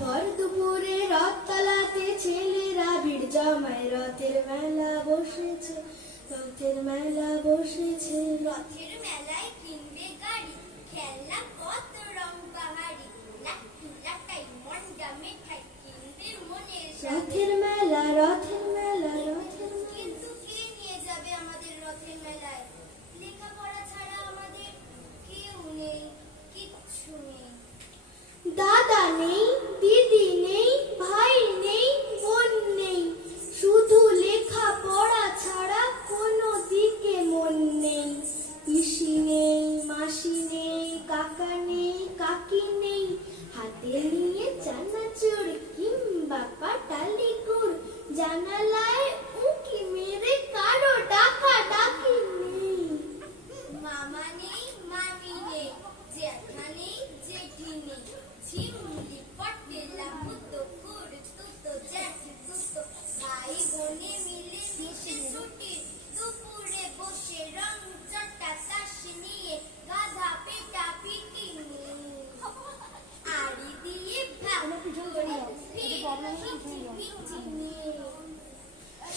ভর দুপুরে রথ তলাতে ছেলেরা ভিড় জমায় রথের মেলা বসেছে রথের মেলা বসেছে। রথের মেলায় কিনবে গাড়ি খেলনা কত রং বাহারি। লাট্টু লাটাই মন্ডা খাই কিনবে রথের রথের মেলা রথের মিলে মিশে ছুটি দুপুরে বসে রং চটা তাস নিয়ে গাধা পেটা পিটি আড়ি দিয়ে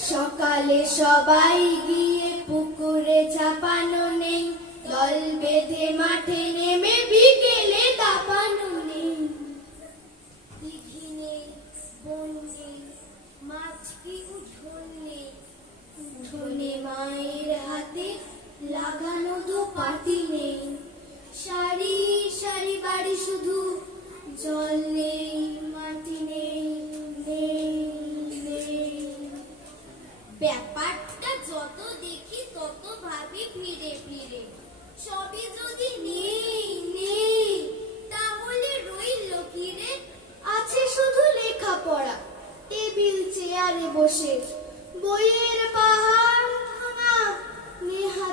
সকালে সবাই গিয়ে পুকুরে চাপানো নেই। দল বেঁধে মাঠে নেমে উঠোনে মায়ের হাতে লাগানো তো নেই। বাড়ি শুধু জল নেই।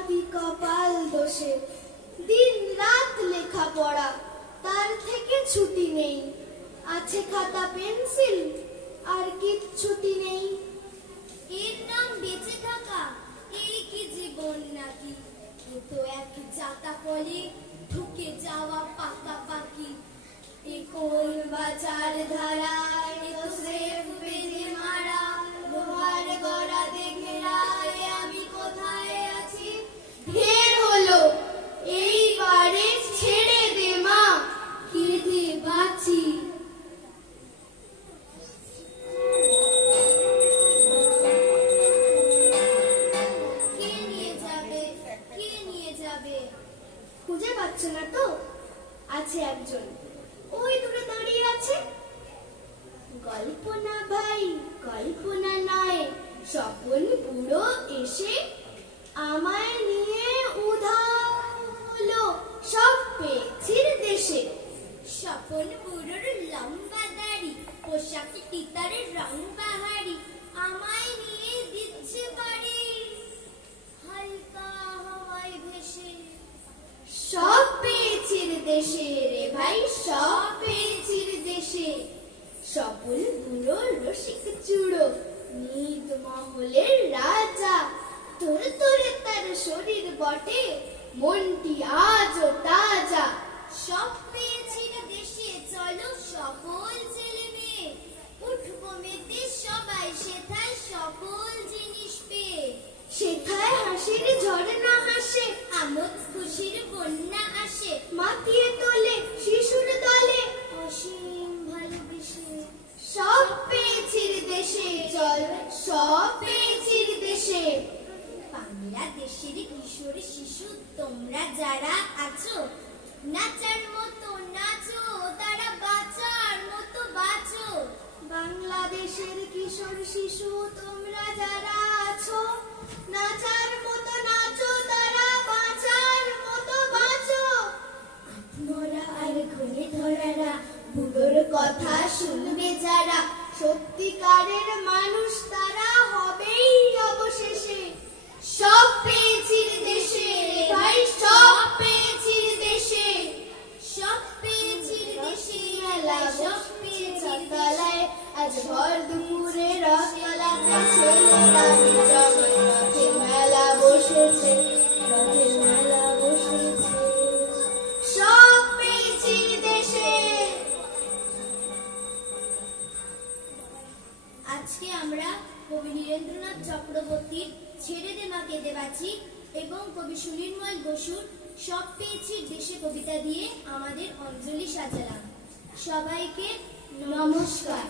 নেহাতি কপাল দোষে। দিন রাত লেখাপড়া, তার থেকে ছুটি নেই। আছে খাতা পেন্সিল, আর কিচ্ছুটি নেই। এর নাম বেঁচে থাকা, এই কি জীবন নাকি? তো এক জাতা কলে, ঢুকে যাওয়া পাকা পাখি। এ কোন বাজার ধারায় আছে একজন। ওই দূরে দাঁড়িয়ে আছে। কল্পনা ভাই, কল্পনা নয়, স্বপন বুড়ো এসে আমায় নিয়ে সব দেশে। স্বপন বুড়োর লম্বা দাড়ি পোশাকটি তার রং বাহারি, আমায় নিয়ে দিচ্ছে বাড়ি। হালকা হাওয়ায় ভেসে দেশে রে ভাই, সব পেয়েছির দেশে। সকল বুড়ো রসিক চুড়ো, নিদ মহলের রাজা। তোর তোরে তার শরীর বটে, মনটি আজও তাজা। সব পেয়েছি রে দেশে, চলো সকল ছেলে মেয়ে। উঠবো মেতে সবাই, সেথায় সকল জিনিস পেয়ে। সেথায় হাসির ঝর্ণা হাসে আমোদ খুশির বন্যা আসে। মাতিয়ে তোলে শিশুর দলে। অসীম ভালোবেসে সব পেয়েছির দেশে। চল, সব পেয়েছির দেশে। বাংলাদেশের কিশোর শিশু, তোমরা যারা আছো, নাচার মতো নাচো, তারা বাঁচার মতো বাঁচো। বাংলাদেশের কিশোর শিশু, তোমরা যারা আছো, নাচার মতো ধরারা বুড়োর কথা শুনবে যারা। সত্যিকারের মানুষ তারা হবেই অবশেষে। সব পেয়েছি দেশে ভাই সব আজকে আমরা কবি নীরেন্দ্রনাথ চক্রবর্তীর ছেড়ে দে মা কেঁদে বাঁচি এবং কবি সুনির্ময় বসুর সব পেয়েছি দেশে কবিতা দিয়ে আমাদের অঞ্জলি সাজালাম। সবাইকে নমস্কার।